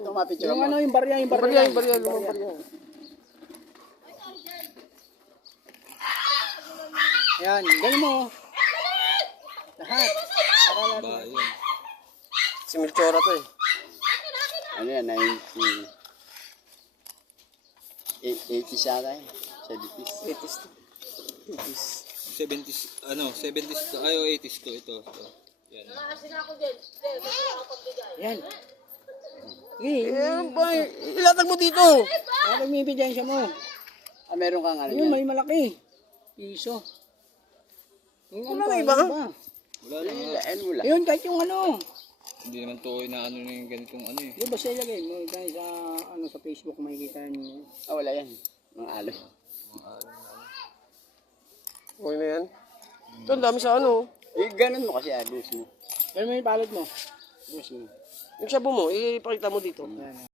Ito mapicture Yung mo. ano, yung barya. Lumang barya. Ayan, ganun mo. Lahat. Para lahat. Ba, yun. Si Melchora to eh. Ano yan, 90. 80s ata eh. 70s. 80s. 70s, 70s to, ayo 80s to, ito. Yan. Ayan. Sige, Ilatag mo dito. ano yung ebidensya mo? Ah, meron kang ano Yun, yan. may malaki. Piso. Yung Wala pa, na iba? Wala lang. Wala. Ayun, kahit yung ano. Hindi naman to na ano na yung ganitong ano eh. Yung basta ilagay mo dahil sa, sa Facebook makikita niyo. Ah, wala yan. Mga alo. Okay na yan. Ito, ang dami sa ano. Eh, ganun mo kasi adus mo. Ganun mo yung palad mo. Adus mo. Yung shabu mo, ipakita mo dito. Ayan.